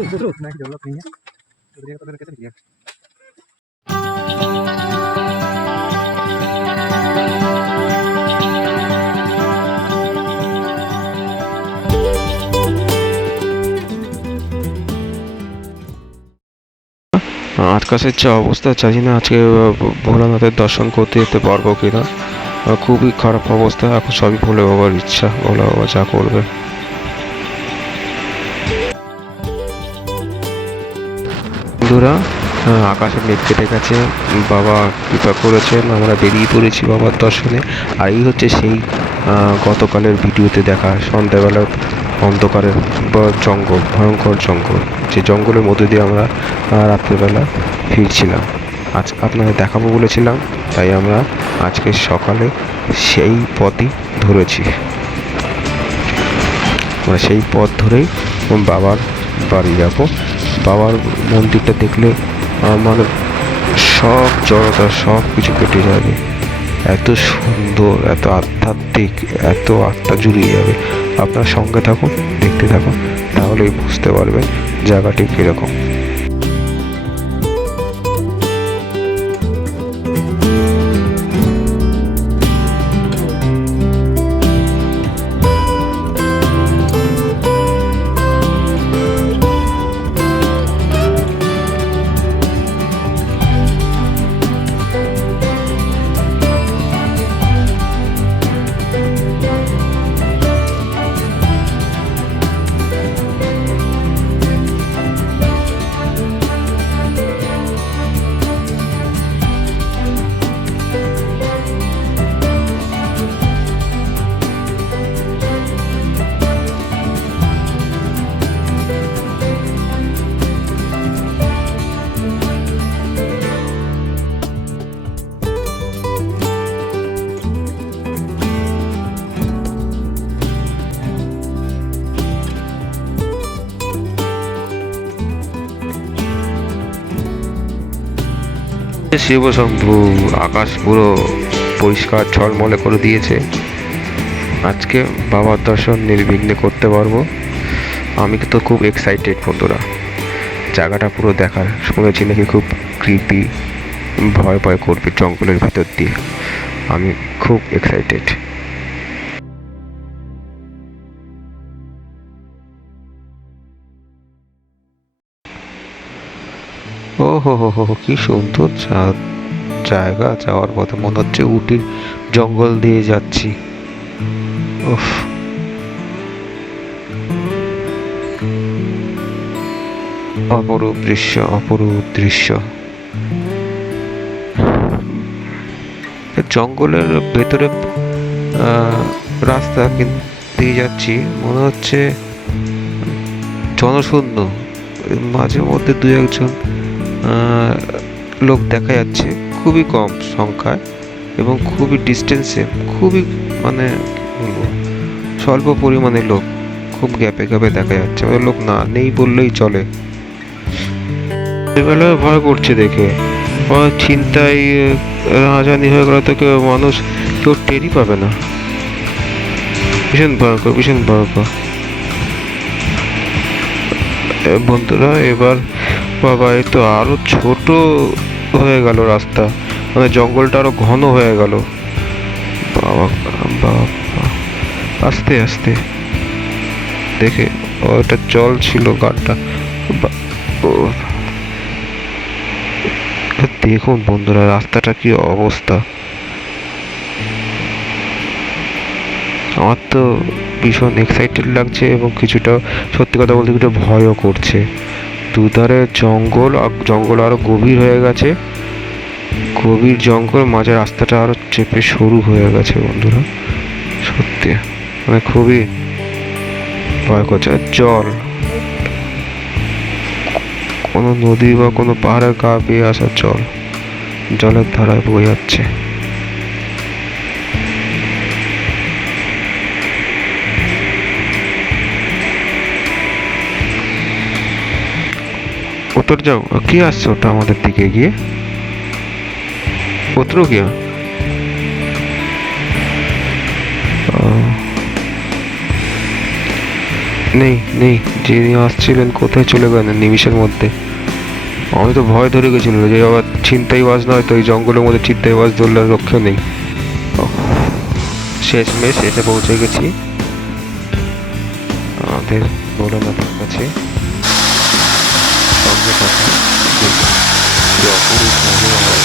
नहीं डेवलप नहीं है तो देखिए पता नहीं कैसे किया। আকাশের যা অবস্থা জানি না আজকে ভোলানাথের দর্শন করতে যেতে পারবো কিনা। খুবই খারাপ অবস্থা, এখন সবই ভোলে বাবার ইচ্ছা, ভোলে বাবা যা করবে। বন্ধুরা, আকাশে মেঘ কেটে গেছে, বাবা কৃপা করেছেন, আমরা বেরিয়ে পড়েছি বাবার দর্শনে। আর এই হচ্ছে সেই গতকালের ভিডিওতে দেখা সন্ধ্যাবেলা অন্ধকারের জঙ্গল, ভয়ঙ্কর জঙ্গল, যে জঙ্গলের মধ্যে দিয়ে আমরা রাত্রেবেলা ফিরছিলাম। আজ আপনাদের দেখাবো বলেছিলাম, তাই আমরা আজকে সকালে সেই পথই ধরেছি। আমরা সেই পথ ধরেই বাবার বাড়ি যাব। বাবার মন্দিরটা দেখলে আমার সব জড়তা সব কিছু কেটে যাবে। এত সুন্দর, এত আধ্যাত্মিক, এত আত্মা জুড়িয়ে যাবে। আপনার সঙ্গে থাকুন, দেখতে থাকুন, তাহলেই বুঝতে পারবেন জায়গাটি কীরকম। শিব শম্ভু, আকাশ পুরো পরিষ্কার ঝলমলে করে দিয়েছে। আজকে বাবার দর্শন নির্বিঘ্নে করতে পারবো। আমি তো খুব এক্সাইটেড বন্ধুরা, জায়গাটা পুরো দেখার। শুনেছি নাকি খুব ক্রিপি, ভয় ভয় করবে জঙ্গলের ভিতর দিয়ে। আমি খুব এক্সাইটেড। ও হো হো হো, কি সুন্দর জায়গা। যাওয়ার পথে মনে হচ্ছে উটির জঙ্গল দিয়ে যাচ্ছি। উফ, অপরূপ দৃশ্য, অপরূপ দৃশ্য। জঙ্গলের ভেতরে রাস্তা দিয়ে যাচ্ছি, মনে হচ্ছে জনশূন্য। মাঝে মধ্যে দু একজন লোক দেখা যাচ্ছে, খুবই কম সংখ্যায় এবং খুবই ডিস্টেন্সে, খুবই মানে বলবো স্বল্প পরিমাণে লোক, খুব গ্যাপে গ্যাপে দেখা যাচ্ছে। লোক না নেই বললেই চলে। এবেলায় ভয় করছে দেখে, ছিনতাই রাহাজানি হয়ে গেলে তো কেউ মানুষ কেউ টেরই পাবে না। ভীষণ ভয়ঙ্কর, ভীষণ ভয়ঙ্কর বন্ধুরা। এবার বাবা, এই তো আরো ছোট হয়ে গেল রাস্তা, মানে জঙ্গলটা আরো ঘন হয়ে গেল। বাবা বাবা, আস্তে আস্তে দেখে ওটা জল ছিল গাড়টা। দেখুন বন্ধুরা, রাস্তাটা কি অবস্থা। আমার তো ভীষণ এক্সাইটেড লাগছে এবং কিছুটা সত্যি কথা বলতে কিছুটা ভয়ও করছে। দুধারে জঙ্গল, আর জঙ্গল আরো গভীর হয়ে গেছে, গভীর জঙ্গল, মাঝে রাস্তাটা আরো চেপে সরু হয়ে গেছে বন্ধুরা। সত্যি মানে খুবই ভয় করছে। জল, কোনো নদী বা কোনো পাহাড়ের গা বেয়ে আসা জল, জলের ধারায় বয়ে যাচ্ছে। উত্তর যাও, কি আসছে ওটা আমাদের দিকে গিয়ে? উত্তর গিয়া নেই নেই, যিনি আসছিলেন কোথায় চলে গেলেন নিমিষের মধ্যে। আমি তো ভয় ধরে গেছিল যে আবার ছিনতাইবাজ নয় তো, এই জঙ্গলের মধ্যে ছিনতাইবাজ ধরলে রক্ষা নেই। ওহ, শেষমেশ এসে পৌঁছে গেছি আমাদের ভোলানাথের কাছে। সঙ্গে থাকা দেখুন কি অপরূপ মনোরম,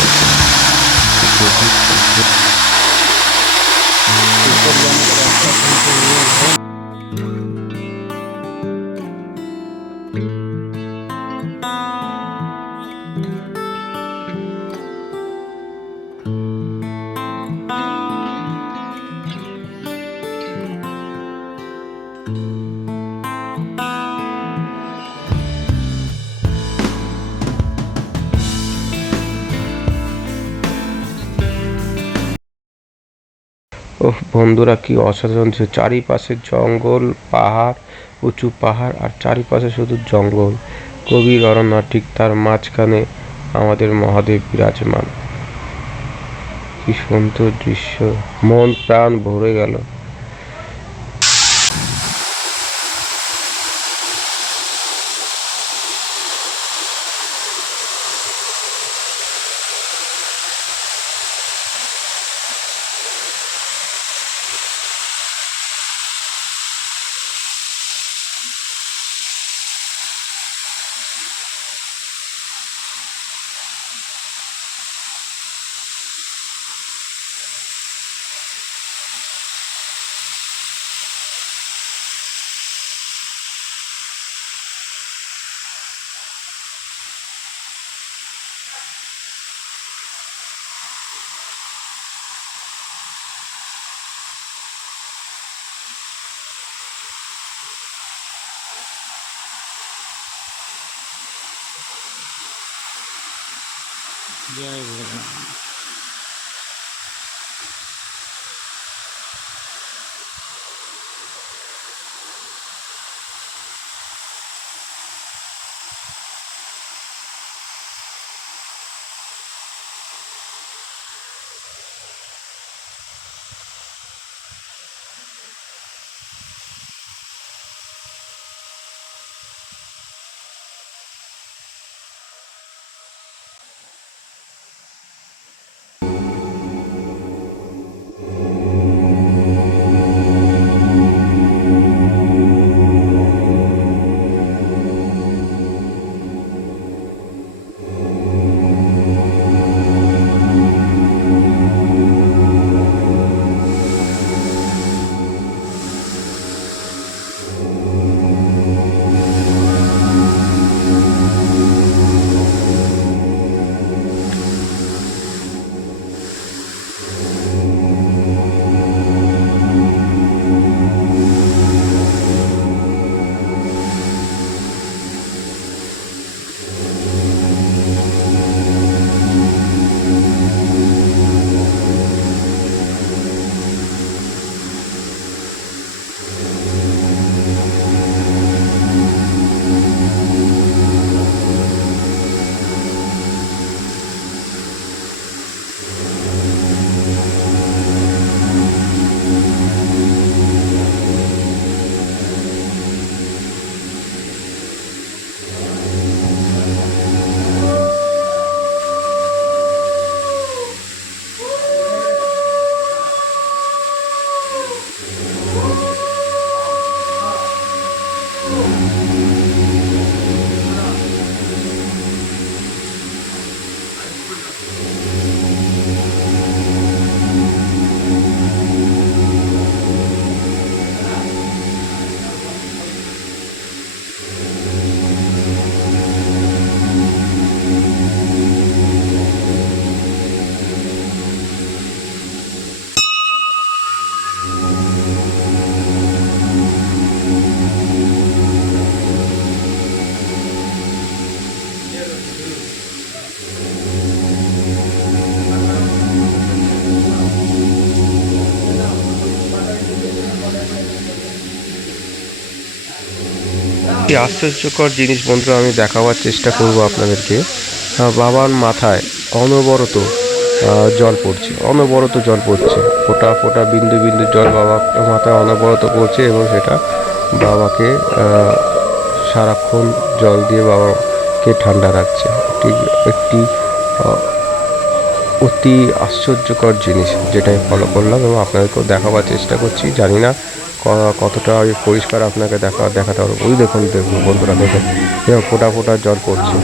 কি গভীর সুন্দর। ওহ বন্ধুরা, কি অসাধারণ! যে চারিপাশে জঙ্গল, পাহাড়, উঁচু পাহাড়, আর চারিপাশে শুধু জঙ্গল, গভীর অরণ্য, ঠিক তার মাঝখানে আমাদের মহাদেব বিরাজমান। কি সুন্দর দৃশ্য, মন প্রাণ ভরে গেল। জয় ভোলেনাথ। কি আশ্চর্যকর জিনিস বন্ধুরা, আমি দেখাবার চেষ্টা করব আপনাদেরকে। বাবার মাথায় অনবরত জল পড়ছে, অনবরত জল পড়ছে, ফোঁটা ফোঁটা বিন্দু বিন্দু জল বাবার মাথায় অনবরত পড়ছে, এবং সেটা বাবাকে সারাক্ষণ জল দিয়ে বাবাকে ঠান্ডা রাখছে। এটি একটি অতি আশ্চর্যকর জিনিস, যেটা আমি ফলো করলাম এবং আপনাদেরকেও দেখাবার চেষ্টা করছি। জানি না কতটা পরিষ্কার আপনাকে দেখাতে পারবো। ওই দেখুন দেখুন বন্ধুরা, দেখুন ফোঁটা ফোঁটা জল পড়ছে।